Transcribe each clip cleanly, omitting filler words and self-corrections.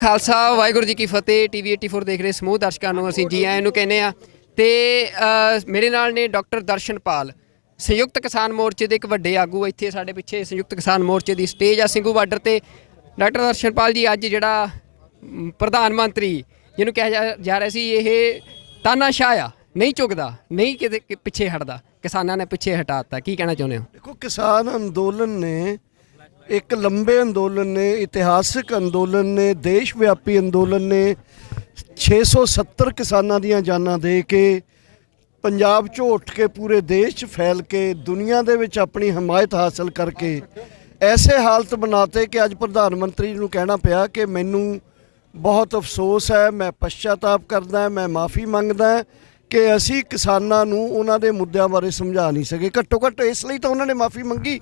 ਖਾਲਸਾ ਵਾਹਿਗੁਰੂ ਜੀ ਕੀ ਫਤਿਹ। TV 84 ਦੇਖ ਰਹੇ ਸਮੂਹ ਦਰਸ਼ਕਾਂ ਨੂੰ ਅਸੀਂ ਜੀ ਆਇਆਂ ਨੂੰ ਕਹਿੰਦੇ ਆ। ਤੇ ਮੇਰੇ ਨਾਲ ਨੇ ਡਾਕਟਰ ਦਰਸ਼ਨਪਾਲ, ਸੰਯੁਕਤ ਕਿਸਾਨ ਮੋਰਚੇ ਦੇ ਇੱਕ ਵੱਡੇ ਆਗੂ। ਇੱਥੇ ਸਾਡੇ ਪਿੱਛੇ ਸੰਯੁਕਤ ਕਿਸਾਨ ਮੋਰਚੇ ਦੀ ਸਟੇਜ ਆ ਸਿੰਘੂ ਬਾਰਡਰ ਤੇ। ਡਾਕਟਰ ਦਰਸ਼ਨਪਾਲ ਜੀ, ਅੱਜ ਜਿਹੜਾ ਪ੍ਰਧਾਨ ਮੰਤਰੀ ਜਿਹਨੂੰ ਕਿਹਾ ਜਾ ਰਿਹਾ ਸੀ ਇਹ ਤਾਨਾਸ਼ਾਹ ਆ, ਨਹੀਂ ਝੁਕਦਾ, ਨਹੀਂ ਕਿਤੇ ਪਿੱਛੇ ਹਟਦਾ, ਕਿਸਾਨਾਂ ਨੇ ਪਿੱਛੇ ਹਟਾ ਦਿੱਤਾ, ਕੀ ਕਹਿਣਾ ਚਾਹੁੰਦੇ ਹੋ? देखो, किसान अंदोलन ने एक लंबे अंदोलन ने, इतिहासिक अंदोलन ने, देश व्यापी अंदोलन ने 670 किसानां ਦੀਆਂ ਜਾਨਾਂ ਦੇ ਕੇ ਪੰਜਾਬ ਚੋਂ ਉੱਠ ਕੇ ਪੂਰੇ ਦੇਸ਼ 'ਚ ਫੈਲ ਕੇ ਦੁਨੀਆ ਦੇ ਵਿੱਚ ਆਪਣੀ ਹਮਾਇਤ ਹਾਸਲ ਕਰਕੇ ਐਸੇ ਹਾਲਤ ਬਣਾਤੇ ਕਿ ਅੱਜ ਪ੍ਰਧਾਨ ਮੰਤਰੀ ਨੂੰ ਕਹਿਣਾ ਪਿਆ ਕਿ ਮੈਨੂੰ ਬਹੁਤ ਅਫਸੋਸ ਹੈ, ਮੈਂ ਪਛਤਾਤਾਪ ਕਰਦਾ, ਮੈਂ ਮਾਫੀ ਮੰਗਦਾ ਕਿ ਅਸੀਂ ਕਿਸਾਨਾਂ ਨੂੰ ਉਹਨਾਂ ਦੇ ਮੁੱਦਿਆਂ ਬਾਰੇ ਸਮਝਾ ਨਹੀਂ ਸਕੇ। ਘੱਟੋ ਘੱਟ ਇਸ ਲਈ ਤਾਂ ਉਹਨਾਂ ਨੇ ਮਾਫੀ ਮੰਗੀ।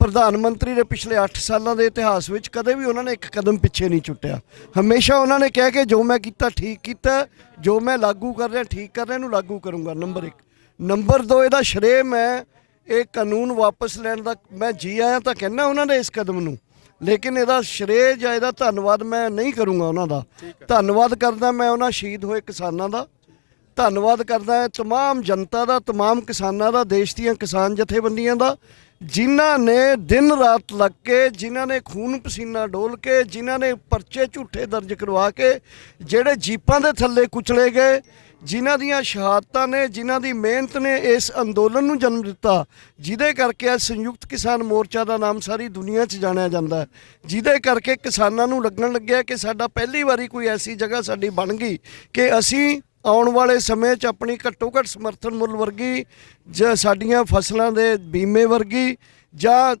ਪ੍ਰਧਾਨ ਮੰਤਰੀ ਦੇ ਪਿਛਲੇ 8 ਸਾਲਾਂ ਦੇ ਇਤਿਹਾਸ ਵਿੱਚ ਕਦੇ ਵੀ ਉਹਨਾਂ ਨੇ ਇੱਕ ਕਦਮ ਪਿੱਛੇ ਨਹੀਂ ਛੁੱਟਿਆ। ਹਮੇਸ਼ਾ ਉਹਨਾਂ ਨੇ ਕਿਹਾ ਕਿ ਜੋ ਮੈਂ ਕੀਤਾ ਠੀਕ ਕੀਤਾ, ਜੋ ਮੈਂ ਲਾਗੂ ਕਰ ਰਿਹਾ ਠੀਕ ਕਰ ਰਿਹਾ, ਇਹਨੂੰ ਲਾਗੂ ਕਰੂੰਗਾ। ਨੰਬਰ 1। ਨੰਬਰ 2, ਇਹਦਾ ਸ਼੍ਰੇ ਮੈਂ ਇਹ ਕਾਨੂੰਨ ਵਾਪਸ ਲੈਣ ਦਾ ਮੈਂ ਜੀ ਆਇਆ ਤਾਂ ਕਹਿੰਦਾ ਉਹਨਾਂ ਦੇ ਇਸ ਕਦਮ ਨੂੰ, ਲੇਕਿਨ ਇਹਦਾ ਸ਼੍ਰੇ ਜਾਂ ਇਹਦਾ ਧੰਨਵਾਦ ਮੈਂ ਨਹੀਂ ਕਰੂੰਗਾ ਉਹਨਾਂ ਦਾ। ਧੰਨਵਾਦ ਕਰਦਾ ਮੈਂ ਉਹਨਾਂ ਸ਼ਹੀਦ ਹੋਏ ਕਿਸਾਨਾਂ ਦਾ, ਧੰਨਵਾਦ ਕਰਦਾ ਤਮਾਮ ਜਨਤਾ ਦਾ, ਤਮਾਮ ਕਿਸਾਨਾਂ ਦਾ, ਦੇਸ਼ ਦੀਆਂ ਕਿਸਾਨ ਜਥੇਬੰਦੀਆਂ ਦਾ, ਜਿਨ੍ਹਾਂ ਨੇ ਦਿਨ ਰਾਤ ਲੱਗ ਕੇ, ਜਿਨ੍ਹਾਂ ਨੇ ਖੂਨ ਪਸੀਨਾ ਡੋਲ ਕੇ, ਜਿਨ੍ਹਾਂ ਨੇ ਪਰਚੇ ਝੂਠੇ ਦਰਜ ਕਰਵਾ ਕੇ, ਜਿਹੜੇ ਜੀਪਾਂ ਦੇ ਥੱਲੇ ਕੁਚਲੇ ਗਏ, ਜਿਨ੍ਹਾਂ ਦੀਆਂ ਸ਼ਹਾਦਤਾਂ ਨੇ, ਜਿਨ੍ਹਾਂ ਦੀ ਮਿਹਨਤ ਨੇ ਇਸ ਅੰਦੋਲਨ ਨੂੰ ਜਨਮ ਦਿੱਤਾ, ਜਿਹਦੇ ਕਰਕੇ ਅੱਜ ਸੰਯੁਕਤ ਕਿਸਾਨ ਮੋਰਚਾ ਦਾ ਨਾਮ ਸਾਰੀ ਦੁਨੀਆ 'ਚ ਜਾਣਿਆ ਜਾਂਦਾ, ਜਿਹਦੇ ਕਰਕੇ ਕਿਸਾਨਾਂ ਨੂੰ ਲੱਗਣ ਲੱਗਿਆ ਕਿ ਸਾਡਾ ਪਹਿਲੀ ਵਾਰੀ ਕੋਈ ਐਸੀ ਜਗ੍ਹਾ ਸਾਡੀ ਬਣ ਗਈ ਕਿ ਅਸੀਂ ਆਉਣ ਵਾਲੇ ਸਮੇਂ 'ਚ ਆਪਣੀ ਘੱਟੋ ਘੱਟ ਸਮਰਥਨ ਮੁੱਲ ਵਰਗੀ ਜਾਂ ਸਾਡੀਆਂ ਫਸਲਾਂ ਦੇ ਬੀਮੇ ਵਰਗੀ ਜਾਂ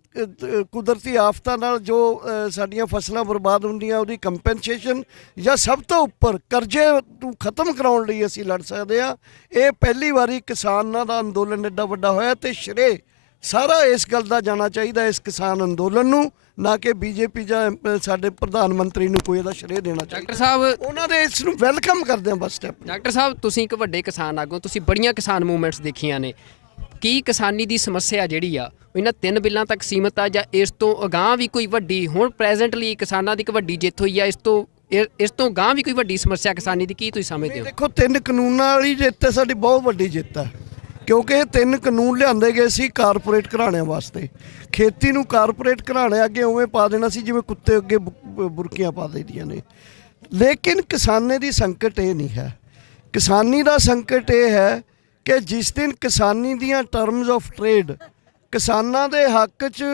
ਕੁਦਰਤੀ ਆਫਤਾਂ ਨਾਲ ਜੋ ਸਾਡੀਆਂ ਫਸਲਾਂ ਬਰਬਾਦ ਹੁੰਦੀਆਂ ਉਹਦੀ ਕੰਪਨਸੇਸ਼ਨ, ਜਾਂ ਸਭ ਤੋਂ ਉੱਪਰ ਕਰਜ਼ੇ ਨੂੰ ਖਤਮ ਕਰਾਉਣ ਲਈ ਅਸੀਂ ਲੜ ਸਕਦੇ ਹਾਂ। ਇਹ ਪਹਿਲੀ ਵਾਰੀ ਕਿਸਾਨਾਂ ਦਾ ਅੰਦੋਲਨ ਐਡਾ ਵੱਡਾ ਹੋਇਆ ਤੇ ਸ਼੍ਰੇ ਸਾਰਾ ਇਸ ਗੱਲ ਦਾ ਜਾਣਾ ਚਾਹੀਦਾ ਇਸ ਕਿਸਾਨ ਅੰਦੋਲਨ ਨੂੰ, ਨਾ ਕਿ ਬੀਜੇਪੀ ਜਾਂ ਸਾਡੇ ਪ੍ਰਧਾਨ ਮੰਤਰੀ ਨੂੰ ਕੋਈ ਇਹਦਾ ਸ਼੍ਰੇ ਦੇਣਾ ਚਾਹੀਦਾ। ਡਾਕਟਰ ਸਾਹਿਬ, ਉਹਨਾਂ ਦੇ ਇਸ ਨੂੰ ਵੈਲਕਮ ਕਰਦੇ ਹਾਂ ਬਸ ਸਟੈਪ। ਡਾਕਟਰ ਸਾਹਿਬ, ਤੁਸੀਂ ਇੱਕ ਵੱਡੇ ਕਿਸਾਨ ਆਗੂ, ਤੁਸੀਂ ਬੜੀਆਂ ਕਿਸਾਨ ਮੂਵਮੈਂਟਸ ਦੇਖੀਆਂ ਨੇ। ਕੀ ਕਿਸਾਨੀ ਦੀ ਸਮੱਸਿਆ ਜਿਹੜੀ ਆ ਉਹ ਇਹਨਾਂ 3 ਬਿੱਲਾਂ ਤੱਕ ਸੀਮਤ ਆ, ਜਾਂ ਇਸ ਤੋਂ ਅਗਾਂਹ ਵੀ ਕੋਈ ਵੱਡੀ, ਹੁਣ ਪ੍ਰੈਜ਼ੈਂਟਲੀ ਕਿਸਾਨਾਂ ਦੀ ਇੱਕ ਵੱਡੀ ਜਿੱਤ ਹੋਈ ਆ, ਇਸ ਤੋਂ ਅਗਾਂਹ ਵੀ ਕੋਈ ਵੱਡੀ ਸਮੱਸਿਆ ਕਿਸਾਨੀ ਦੀ ਕੀ ਤੁਸੀਂ ਸਮਝਦੇ ਹੋ? ਦੇਖੋ, 3 ਕਾਨੂੰਨਾਂ ਵਾਲੀ ਜਿੱਤ ਹੈ ਸਾਡੀ ਬਹੁਤ ਵੱਡੀ ਜਿੱਤ ਹੈ, ਕਿਉਂਕਿ ਇਹ 3 ਕਾਨੂੰਨ ਲਿਆਂਦੇ ਗਏ ਸੀ ਕਾਰਪੋਰੇਟ ਘਰਾਣਿਆਂ ਵਾਸਤੇ। ਖੇਤੀ ਨੂੰ ਕਾਰਪੋਰੇਟ ਘਰਾਣੇ ਅੱਗੇ ਉਵੇਂ ਪਾ ਦੇਣਾ ਸੀ ਜਿਵੇਂ ਕੁੱਤੇ ਅੱਗੇ ਬੁਰਕੀਆਂ ਪਾ ਦੇਦੀਆਂ ਨੇ। ਲੇਕਿਨ ਕਿਸਾਨੇ ਦੀ ਸੰਕਟ ਇਹ ਨਹੀਂ ਹੈ। ਕਿਸਾਨੀ ਦਾ ਸੰਕਟ ਇਹ ਹੈ ਕਿ ਜਿਸ ਦਿਨ ਕਿਸਾਨੀ ਦੀਆਂ ਟਰਮਸ ਆਫ ਟ੍ਰੇਡ ਕਿਸਾਨਾਂ ਦੇ ਹੱਕ 'ਚ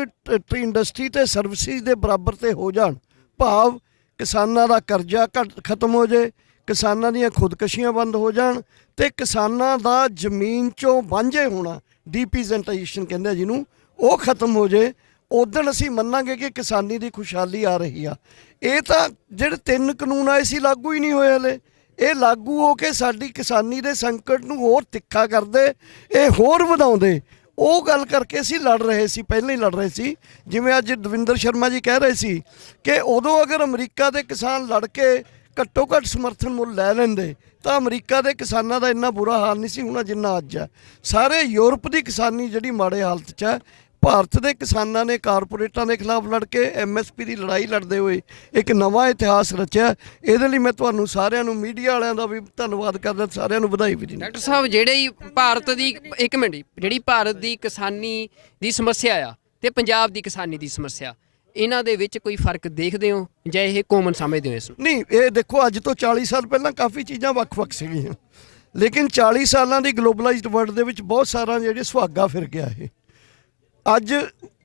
ਇੰਡਸਟਰੀ ਤੇ ਸਰਵਿਸਿਜ਼ ਦੇ ਬਰਾਬਰ ਤੇ ਹੋ ਜਾਣ, ਭਾਵ ਕਿਸਾਨਾਂ ਦਾ ਕਰਜ਼ਾ ਖਤਮ ਹੋ ਜਾਏ, ਕਿਸਾਨਾਂ ਦੀਆਂ ਖੁਦਕਸ਼ੀਆਂ ਬੰਦ ਹੋ ਜਾਣ ਤੇ ਕਿਸਾਨਾਂ ਦਾ ਜ਼ਮੀਨ 'ਚੋਂ ਵਾਂਝੇ ਹੋਣਾ, ਡੀਪੀਜ਼ੈਂਟੇਸ਼ਨ ਕਹਿੰਦੇ ਜਿਹਨੂੰ, ਉਹ ਖਤਮ ਹੋ ਜਾਏ, ਉਦੋਂ ਅਸੀਂ ਮੰਨਾਂਗੇ ਕਿ ਕਿਸਾਨੀ ਦੀ ਖੁਸ਼ਹਾਲੀ ਆ ਰਹੀ ਆ। ਇਹ ਤਾਂ ਜਿਹੜੇ 3 ਕਾਨੂੰਨ ਆਏ ਸੀ ਲਾਗੂ ਹੀ ਨਹੀਂ ਹੋਏ ਹਲੇ। ਇਹ ਲਾਗੂ ਹੋ ਕੇ ਸਾਡੀ ਕਿਸਾਨੀ ਦੇ ਸੰਕਟ ਨੂੰ ਹੋਰ ਤਿੱਖਾ ਕਰਦੇ, ਇਹ ਹੋਰ ਵਧਾਉਂਦੇ। ਉਹ ਗੱਲ ਕਰਕੇ ਅਸੀਂ ਲੜ ਰਹੇ ਸੀ, ਪਹਿਲਾਂ ਹੀ ਲੜ ਰਹੇ ਸੀ। ਜਿਵੇਂ ਅੱਜ ਦਵਿੰਦਰ ਸ਼ਰਮਾ ਜੀ ਕਹਿ ਰਹੇ ਸੀ ਕਿ ਉਦੋਂ ਅਗਰ ਅਮਰੀਕਾ ਦੇ ਕਿਸਾਨ ਲੜ ਕੇ ਘੱਟੋ ਘੱਟ ਸਮਰਥਨ ਮੁੱਲ ਲੈ ਲੈਂਦੇ ਤਾਂ ਅਮਰੀਕਾ ਦੇ ਕਿਸਾਨਾਂ ਦਾ ਇੰਨਾ ਬੁਰਾ ਹਾਲ ਨਹੀਂ ਸੀ ਹੋਣਾ ਜਿੰਨਾ ਅੱਜ ਹੈ। ਸਾਰੇ ਯੂਰਪ ਦੀ ਕਿਸਾਨੀ ਜਿਹੜੀ ਮਾੜੇ ਹਾਲਤ 'ਚ ਹੈ, ਭਾਰਤ ਦੇ ਕਿਸਾਨਾਂ ਨੇ ਕਾਰਪੋਰੇਟਾਂ ਦੇ ਖਿਲਾਫ ਲੜ ਕੇ MSP ਦੀ ਲੜਾਈ ਲੜਦੇ ਹੋਏ ਇੱਕ ਨਵਾਂ ਇਤਿਹਾਸ ਰਚਿਆ। ਇਹਦੇ ਲਈ ਮੈਂ ਤੁਹਾਨੂੰ ਸਾਰਿਆਂ ਨੂੰ, ਮੀਡੀਆ ਵਾਲਿਆਂ ਦਾ ਵੀ ਧੰਨਵਾਦ ਕਰਦਾ, ਸਾਰਿਆਂ ਨੂੰ ਵਧਾਈ ਵੀ ਦਿੰਦਾ। ਡਾਕਟਰ ਸਾਹਿਬ, ਜਿਹੜੀ ਭਾਰਤ ਦੀ, ਇੱਕ ਮਿੰਟ, ਜਿਹੜੀ ਭਾਰਤ ਦੀ ਕਿਸਾਨੀ ਦੀ ਸਮੱਸਿਆ ਆ ਤੇ ਪੰਜਾਬ ਦੀ ਕਿਸਾਨੀ ਦੀ ਸਮੱਸਿਆ, ਇਹਨਾਂ ਦੇ ਵਿੱਚ ਕੋਈ ਫਰਕ ਦੇਖਦੇ ਹੋ ਜਾਂ ਇਹ ਕਾਮਨ ਸਮਝਦੇ ਹੋ ਇਸ ਨੂੰ? ਨਹੀਂ, ਇਹ ਦੇਖੋ, ਅੱਜ ਤੋਂ 40 ਸਾਲ ਪਹਿਲਾਂ ਕਾਫੀ ਚੀਜ਼ਾਂ ਵੱਖ-ਵੱਖ ਸੀਗੀਆਂ, ਲੇਕਿਨ 40 ਸਾਲਾਂ ਦੀ ਗਲੋਬਲਾਈਜ਼ਡ ਵਰਲਡ ਦੇ ਵਿੱਚ ਬਹੁਤ ਸਾਰਾ ਜਿਹੜੇ ਸੁਹਾਗਾ ਫਿਰ ਗਿਆ ਇਹ। ਅੱਜ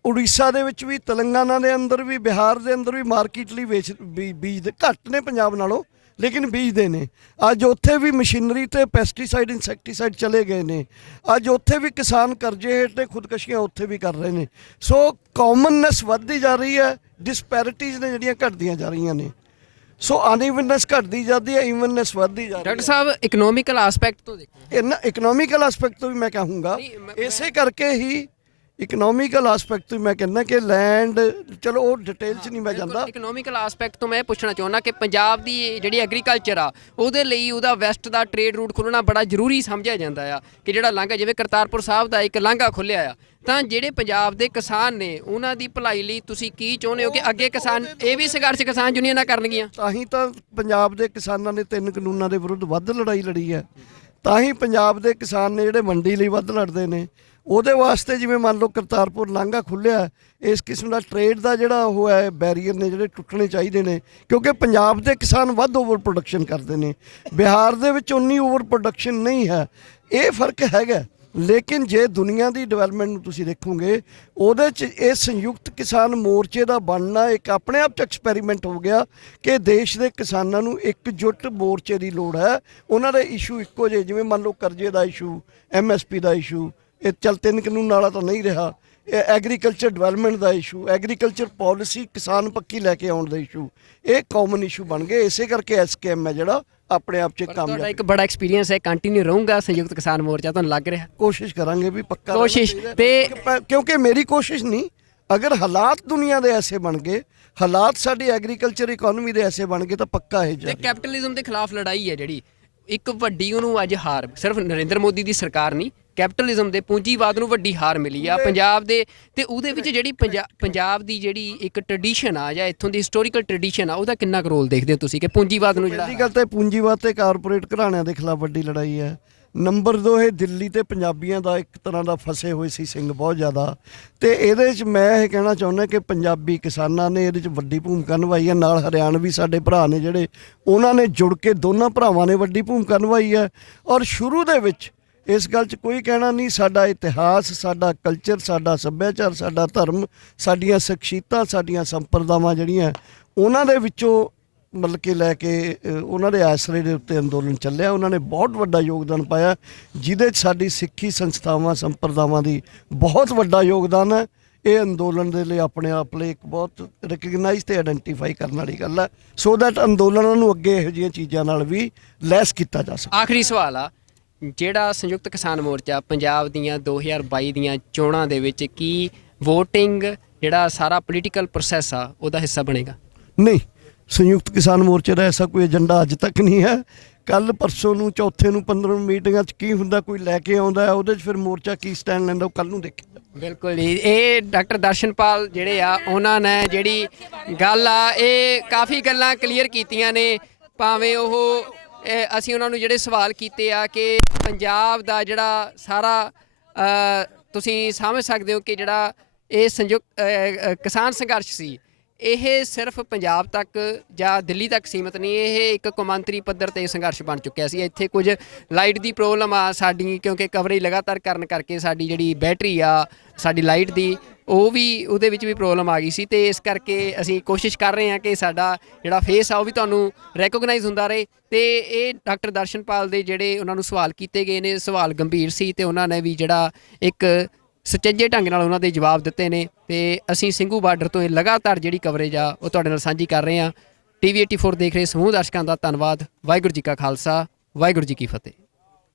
ਉੜੀਸਾ ਦੇ ਵਿੱਚ ਵੀ, ਤੇਲੰਗਾਨਾ ਦੇ ਅੰਦਰ ਵੀ, ਬਿਹਾਰ ਦੇ ਅੰਦਰ ਵੀ ਮਾਰਕੀਟ ਲਈ ਬੀਜਦੇ ਘੱਟ ਨੇ ਪੰਜਾਬ ਨਾਲੋਂ, ਲੇਕਿਨ ਬੀਜਦੇ ਨੇ। ਅੱਜ ਉੱਥੇ ਵੀ ਮਸ਼ੀਨਰੀ ਤੇ ਪੈਸਟੀਸਾਈਡ, ਇਨਸੈਕਟੀਸਾਈਡ ਚਲੇ ਗਏ ਨੇ। ਅੱਜ ਉੱਥੇ ਵੀ ਕਿਸਾਨ ਕਰਜ਼ੇ ਹੇਠ ਤੇ ਖੁਦਕਸ਼ੀਆਂ ਉੱਥੇ ਵੀ ਕਰ ਰਹੇ ਨੇ। ਸੋ ਕਾਮਨਨੈਸ ਵੱਧਦੀ ਜਾ ਰਹੀ ਹੈ, ਡਿਸਪੈਰਿਟੀਜ਼ ਨੇ ਜਿਹੜੀਆਂ ਘਟਦੀਆਂ ਜਾ ਰਹੀਆਂ ਨੇ। ਸੋ ਅਨਈਵਨਨੈਸ ਘਟਦੀ ਜਾਂਦੀ ਹੈ, ਈਵਨਨੈਸ ਵੱਧਦੀ ਜਾ ਰਹੀ ਹੈ। ਡਾਕਟਰ ਸਾਹਿਬ, ਇਕਨੋਮਿਕਲ ਆਸਪੈਕਟ ਤੋਂ ਦੇਖੋ, ਇਹਨਾਂ ਇਕਨੋਮਿਕਲ ਆਸਪੈਕਟ ਤੋਂ ਵੀ ਮੈਂ ਕਹੂੰਗਾ, ਇਸੇ ਕਰਕੇ ਹੀ ਇਕਨੋਮਿਕਲ ਆਸਪੈਕਟ ਤੋਂ ਮੈਂ ਕਹਿੰਦਾ ਕਿ ਲੈਂਡ, ਚਲੋ ਉਹ ਡਿਟੇਲ 'ਚ ਨਹੀਂ ਮੈਂ ਜਾਂਦਾ। ਇਕਨੋਮਿਕਲ ਆਸਪੈਕਟ ਤੋਂ ਮੈਂ ਪੁੱਛਣਾ ਚਾਹੁੰਦਾ ਕਿ ਪੰਜਾਬ ਦੀ ਜਿਹੜੀ ਐਗਰੀਕਲਚਰ ਆ ਉਹਦੇ ਲਈ ਉਹਦਾ ਵੈਸਟ ਦਾ ਟ੍ਰੇਡ ਰੂਟ ਖੁੱਲ੍ਹਣਾ ਬੜਾ ਜ਼ਰੂਰੀ ਸਮਝਿਆ ਜਾਂਦਾ ਆ, ਕਿ ਜਿਹੜਾ ਲਾਂਘਾ, ਜਿਵੇਂ ਕਰਤਾਰਪੁਰ ਸਾਹਿਬ ਦਾ ਇੱਕ ਲਾਂਘਾ ਖੁੱਲ੍ਹਿਆ ਆ, ਤਾਂ ਜਿਹੜੇ ਪੰਜਾਬ ਦੇ ਕਿਸਾਨ ਨੇ ਉਹਨਾਂ ਦੀ ਭਲਾਈ ਲਈ ਤੁਸੀਂ ਕੀ ਚਾਹੁੰਦੇ ਹੋ ਕਿ ਅੱਗੇ ਕਿਸਾਨ ਇਹ ਵੀ ਸੰਘਰਸ਼ ਕਿਸਾਨ ਯੂਨੀਅਨਾਂ ਕਰਨਗੀਆਂ? ਤਾਂ ਹੀ ਤਾਂ ਪੰਜਾਬ ਦੇ ਕਿਸਾਨਾਂ ਨੇ 3 ਕਾਨੂੰਨਾਂ ਦੇ ਵਿਰੁੱਧ ਵੱਧ ਲੜਾਈ ਲੜੀ ਹੈ। ਤਾਂ ਹੀ ਪੰਜਾਬ ਦੇ ਕਿਸਾਨ ਨੇ ਜਿਹੜੇ ਮੰਡੀ ਲਈ ਵੱਧ ਲੜਦੇ ਨੇ। ਉਹਦੇ ਵਾਸਤੇ ਜਿਵੇਂ ਮੰਨ ਲਓ ਕਰਤਾਰਪੁਰ ਲਾਂਘਾ ਖੁੱਲਿਆ, ਇਸ ਕਿਸਮ ਦਾ ਟ੍ਰੇਡ ਦਾ ਜਿਹੜਾ ਉਹ ਹੈ ਬੈਰੀਅਰ ਨੇ ਜਿਹੜੇ ਟੁੱਟਣੇ ਚਾਹੀਦੇ ਨੇ, ਕਿਉਂਕਿ ਪੰਜਾਬ ਦੇ ਕਿਸਾਨ ਵੱਧ ਓਵਰ ਪ੍ਰੋਡਕਸ਼ਨ ਕਰਦੇ ਨੇ, ਬਿਹਾਰ ਦੇ ਵਿੱਚ ਉਨੀ ਓਵਰ ਪ੍ਰੋਡਕਸ਼ਨ ਨਹੀਂ ਹੈ। ਇਹ ਫਰਕ ਹੈਗਾ। ਲੇਕਿਨ ਜੇ ਦੁਨੀਆ ਦੀ ਡਿਵੈਲਪਮੈਂਟ ਨੂੰ ਤੁਸੀਂ ਦੇਖੋਗੇ, ਉਹਦੇ 'ਚ ਇਹ ਸੰਯੁਕਤ ਕਿਸਾਨ ਮੋਰਚੇ ਦਾ ਬਣਨਾ ਇੱਕ ਆਪਣੇ ਆਪ 'ਚ ਐਕਸਪੈਰੀਮੈਂਟ ਹੋ ਗਿਆ ਕਿ ਦੇਸ਼ ਦੇ ਕਿਸਾਨਾਂ ਨੂੰ ਇਕਜੁੱਟ ਮੋਰਚੇ ਦੀ ਲੋੜ ਹੈ। ਉਹਨਾਂ ਦੇ ਇਸ਼ੂ ਇੱਕੋ ਜਿਹੇ, ਜਿਵੇਂ ਮੰਨ ਲਓ ਕਰਜ਼ੇ ਦਾ ਇਸ਼ੂ, MSP ਦਾ ਇਸ਼ੂ, ਇਹ ਚੱਲ 3 ਕਾਨੂੰਨ ਵਾਲਾ ਤਾਂ ਨਹੀਂ ਰਿਹਾ, ਇਹ ਐਗਰੀਕਲਚਰ ਡਿਵੈਲਪਮੈਂਟ ਦਾ ਇਸ਼ੂ, ਐਗਰੀਕਲਚਰ ਪਾਲਿਸੀ ਕਿਸਾਨ ਪੱਕੀ ਲੈ ਕੇ ਆਉਣ ਦਾ ਇਸ਼ੂ, ਇਹ ਕਾਮਨ ਇਸ਼ੂ ਬਣ ਗਏ। ਇਸੇ ਕਰਕੇ SKM ਹੈ ਜਿਹੜਾ ਆਪਣੇ ਆਪ 'ਚ ਤੁਹਾਡਾ ਕਾਮਯਾਬ। ਇੱਕ ਬੜਾ ਐਕਸਪੀਰੀਅੰਸ ਹੈ, ਕੰਟੀਨਿਊ ਰਹੂੰਗਾ ਸੰਯੁਕਤ ਕਿਸਾਨ ਮੋਰਚਾ, ਤੁਹਾਨੂੰ ਲੱਗ ਰਿਹਾ? ਕੋਸ਼ਿਸ਼ ਕਰਾਂਗੇ ਵੀ ਪੱਕਾ ਕੋਸ਼ਿਸ਼ ਰਹਿਣਾ ਤੇ ਚਾਹੀਦਾ। ਕਿਉਂਕਿ ਮੇਰੀ ਕੋਸ਼ਿਸ਼ ਨਹੀਂ, ਅਗਰ ਹਾਲਾਤ ਦੁਨੀਆ ਦੇ ਐਸੇ ਬਣ ਗਏ, ਹਾਲਾਤ ਸਾਡੀ ਐਗਰੀਕਲਚਰ ਇਕਨੋਮੀ ਦੇ ਐਸੇ ਬਣ ਗਏ ਤਾਂ ਪੱਕਾ ਇਹ ਤੇ ਜਾਰੀ। ਕੈਪੀਟਲਿਜ਼ਮ ਦੇ ਖਿਲਾਫ ਲੜਾਈ ਹੈ ਜਿਹੜੀ ਇੱਕ ਵੱਡੀ, ਉਹਨੂੰ ਅੱਜ ਹਾਰ ਸਿਰਫ ਨਰਿੰਦਰ ਮੋਦੀ ਦੀ ਸਰਕਾਰ ਨਹੀਂ, ਕੈਪੀਟਲਿਜ਼ਮ ਦੇ ਪੂੰਜੀਵਾਦ ਨੂੰ ਵੱਡੀ ਹਾਰ ਮਿਲੀ ਆ ਪੰਜਾਬ ਦੇ। ਤੇ ਉਹਦੇ ਵਿੱਚ ਜਿਹੜੀ ਪੰਜਾਬ ਦੀ ਜਿਹੜੀ ਇੱਕ ਟ੍ਰੈਡੀਸ਼ਨ ਆ ਜਾਂ ਇੱਥੋਂ ਦੀ ਹਿਸਟੋਰੀਕਲ ਟ੍ਰੈਡੀਸ਼ਨ ਆ, ਉਹਦਾ ਕਿੰਨਾ ਕੁ ਰੋਲ ਦੇਖਦੇ ਹੋ ਤੁਸੀਂ ਕਿ ਪੂੰਜੀਵਾਦ ਨੂੰ ਪਹਿਲੀ ਜਿਹੜਾ ਗੱਲ ਤਾਂ ਪੂੰਜੀਵਾਦ ਤੇ ਕਾਰਪੋਰੇਟ ਘਰਾਣਿਆਂ ਦੇ ਖਿਲਾਫ ਵੱਡੀ ਲੜਾਈ ਹੈ। ਨੰਬਰ 2, ਇਹ ਦਿੱਲੀ ਤੇ ਪੰਜਾਬੀਆਂ ਦਾ ਇੱਕ ਤਰ੍ਹਾਂ ਦਾ ਫਸੇ ਹੋਏ ਸੀ ਸਿੰਘ ਬਹੁਤ ਜ਼ਿਆਦਾ। ਤੇ ਇਹਦੇ 'ਚ ਮੈਂ ਇਹ ਕਹਿਣਾ ਚਾਹੁੰਦਾ ਕਿ ਪੰਜਾਬੀ ਕਿਸਾਨਾਂ ਨੇ ਇਹਦੇ 'ਚ ਵੱਡੀ ਭੂਮਿਕਾ ਨਿਭਾਈ ਹੈ। ਨਾਲ ਹਰਿਆਣਵੀ ਸਾਡੇ ਭਰਾ ਨੇ ਜਿਹੜੇ, ਉਹਨਾਂ ਨੇ ਜੁੜ ਕੇ ਦੋਨਾਂ ਭਰਾਵਾਂ ਨੇ ਵੱਡੀ ਭੂਮਿਕਾ ਨਿਭਾਈ ਹੈ। ਔਰ ਸ਼ੁਰੂ ਦੇ ਵਿੱਚ ਇਸ ਗੱਲ 'ਚ ਕੋਈ ਕਹਿਣਾ ਨਹੀਂ, ਸਾਡਾ ਇਤਿਹਾਸ, ਸਾਡਾ ਕਲਚਰ, ਸਾਡਾ ਸੱਭਿਆਚਾਰ, ਸਾਡਾ ਧਰਮ, ਸਾਡੀਆਂ ਸ਼ਖਸੀਅਤਾਂ, ਸਾਡੀਆਂ ਸੰਪਰਦਾਵਾਂ ਜਿਹੜੀਆਂ ਉਹਨਾਂ ਦੇ ਵਿੱਚੋਂ ਮਤਲਬ ਕਿ ਲੈ ਕੇ ਉਹਨਾਂ ਦੇ ਆਸਰੇ ਦੇ ਉੱਤੇ ਅੰਦੋਲਨ ਚੱਲਿਆ। ਉਹਨਾਂ ਨੇ ਬਹੁਤ ਵੱਡਾ ਯੋਗਦਾਨ ਪਾਇਆ, ਜਿਹਦੇ 'ਚ ਸਾਡੀ ਸਿੱਖੀ ਸੰਸਥਾਵਾਂ ਸੰਪਰਦਾਵਾਂ ਦੀ ਬਹੁਤ ਵੱਡਾ ਯੋਗਦਾਨ ਹੈ। ਇਹ ਅੰਦੋਲਨ ਦੇ ਲਈ ਆਪਣੇ ਆਪ ਲਈ ਇੱਕ ਬਹੁਤ ਰਿਕਗਨਾਈਜ਼ ਤੇ ਆਇਡੈਂਟੀਫਾਈ ਕਰਨ ਵਾਲੀ ਗੱਲ ਹੈ, ਸੋ ਦੈਟ ਅੰਦੋਲਨਾਂ ਨੂੰ ਅੱਗੇ ਇਹੋ ਜਿਹੀਆਂ ਚੀਜ਼ਾਂ ਨਾਲ ਵੀ ਲੈਸ ਕੀਤਾ ਜਾ ਸਕੇ। ਆਖਰੀ ਸਵਾਲ ਆ, ਜਿਹੜਾ ਸੰਯੁਕਤ ਕਿਸਾਨ ਮੋਰਚਾ ਪੰਜਾਬ ਦੀਆਂ 2022 ਦੀਆਂ ਚੋਣਾਂ ਦੇ ਵਿੱਚ ਕੀ ਵੋਟਿੰਗ ਜਿਹੜਾ ਸਾਰਾ ਪੋਲੀਟੀਕਲ ਪ੍ਰੋਸੈਸ ਆ ਉਹਦਾ ਹਿੱਸਾ ਬਣੇਗਾ? ਨਹੀਂ, ਸੰਯੁਕਤ ਕਿਸਾਨ ਮੋਰਚੇ ਦਾ ਐਸਾ ਕੋਈ ਏਜੰਡਾ ਅੱਜ ਤੱਕ ਨਹੀਂ ਹੈ। ਕੱਲ ਪਰਸੋਂ ਨੂੰ, ਚੌਥੇ ਨੂੰ, 15 ਮੀਟਿੰਗਾਂ 'ਚ ਕੀ ਹੁੰਦਾ, ਕੋਈ ਲੈ ਕੇ ਆਉਂਦਾ ਹੈ, ਉਹਦੇ 'ਚ ਫਿਰ ਮੋਰਚਾ ਕੀ ਸਟੈਂਡ ਲੈਂਦਾ ਉਹ ਕੱਲ ਨੂੰ ਦੇਖੇਗਾ। ਬਿਲਕੁਲ ਜੀ। ਇਹ ਡਾਕਟਰ ਦਰਸ਼ਨਪਾਲ ਜਿਹੜੇ ਆ, ਉਹਨਾਂ ਨੇ ਜਿਹੜੀ ਗੱਲ ਆ ਇਹ ਕਾਫੀ ਗੱਲਾਂ ਕਲੀਅਰ ਕੀਤੀਆਂ ਨੇ। ਭਾਵੇਂ ਉਹ ਅਸੀਂ ਉਹਨਾਂ ਨੂੰ ਜਿਹੜੇ ਸਵਾਲ ਕੀਤੇ ਆ ਕਿ ਪੰਜਾਬ ਦਾ ਜਿਹੜਾ ਸਾਰਾ ਤੁਸੀਂ ਸਮਝ ਸਕਦੇ ਹੋ ਕਿ ਜਿਹੜਾ ਇਹ ਸੰਯੁਕਤ ਕਿਸਾਨ ਸੰਘਰਸ਼ ਸੀ, ਇਹ ਸਿਰਫ ਪੰਜਾਬ ਤੱਕ ਜਾਂ ਦਿੱਲੀ ਤੱਕ ਸੀਮਤ ਨਹੀਂ, ਇਹ ਇੱਕ ਕੌਮਾਂਤਰੀ ਪੱਧਰ ਤੇ ਸੰਘਰਸ਼ ਬਣ ਚੁੱਕਿਆ ਸੀ। ਇੱਥੇ ਕੁਝ ਲਾਈਟ ਦੀ ਪ੍ਰੋਬਲਮ ਆ ਸਾਡੀ, ਕਿਉਂਕਿ ਕਵਰੇਜ ਲਗਾਤਾਰ ਕਰਨ ਕਰਕੇ ਸਾਡੀ ਜਿਹੜੀ ਬੈਟਰੀ ਆ ਸਾਡੀ ਲਾਈਟ ਦੀ, ਉਹ ਵੀ ਉਹਦੇ ਵਿੱਚ ਵੀ ਪ੍ਰੋਬਲਮ ਆ ਗਈ ਸੀ। ਤੇ ਇਸ ਕਰਕੇ ਅਸੀਂ ਕੋਸ਼ਿਸ਼ ਕਰ ਰਹੇ ਹਾਂ ਕਿ ਸਾਡਾ ਜਿਹੜਾ ਫੇਸ ਆ ਉਹ ਵੀ ਤੁਹਾਨੂੰ ਰੈਕੋਗਨਾਈਜ਼ ਹੁੰਦਾ ਰਹੇ। ਤੇ ਇਹ ਡਾਕਟਰ ਦਰਸ਼ਨਪਾਲ ਦੇ ਜਿਹੜੇ ਉਹਨਾਂ ਨੂੰ ਸਵਾਲ ਕੀਤੇ ਗਏ ਨੇ, ਸਵਾਲ ਗੰਭੀਰ ਸੀ ਤੇ ਉਹਨਾਂ ਨੇ ਵੀ ਜਿਹੜਾ ਇੱਕ ਸੁਚੱਜੇ ਢੰਗ ਨਾਲ ਉਹਨਾਂ ਦੇ ਜਵਾਬ ਦਿੱਤੇ ਨੇ। ਤੇ ਅਸੀਂ ਸਿੰਘੂ ਬਾਰਡਰ ਤੋਂ ਇਹ ਲਗਾਤਾਰ ਜਿਹੜੀ ਕਵਰੇਜ ਆ ਉਹ ਤੁਹਾਡੇ ਨਾਲ ਸਾਂਝੀ ਕਰ ਰਹੇ ਹਾਂ। TV 84 ਦੇਖ ਰਹੇ ਸਮੂਹ ਦਰਸ਼ਕਾਂ ਦਾ ਧੰਨਵਾਦ। ਵਾਹਿਗੁਰੂ ਜੀ ਕਾ ਖਾਲਸਾ, ਵਾਹਿਗੁਰੂ ਜੀ ਕੀ ਫਤਿਹ।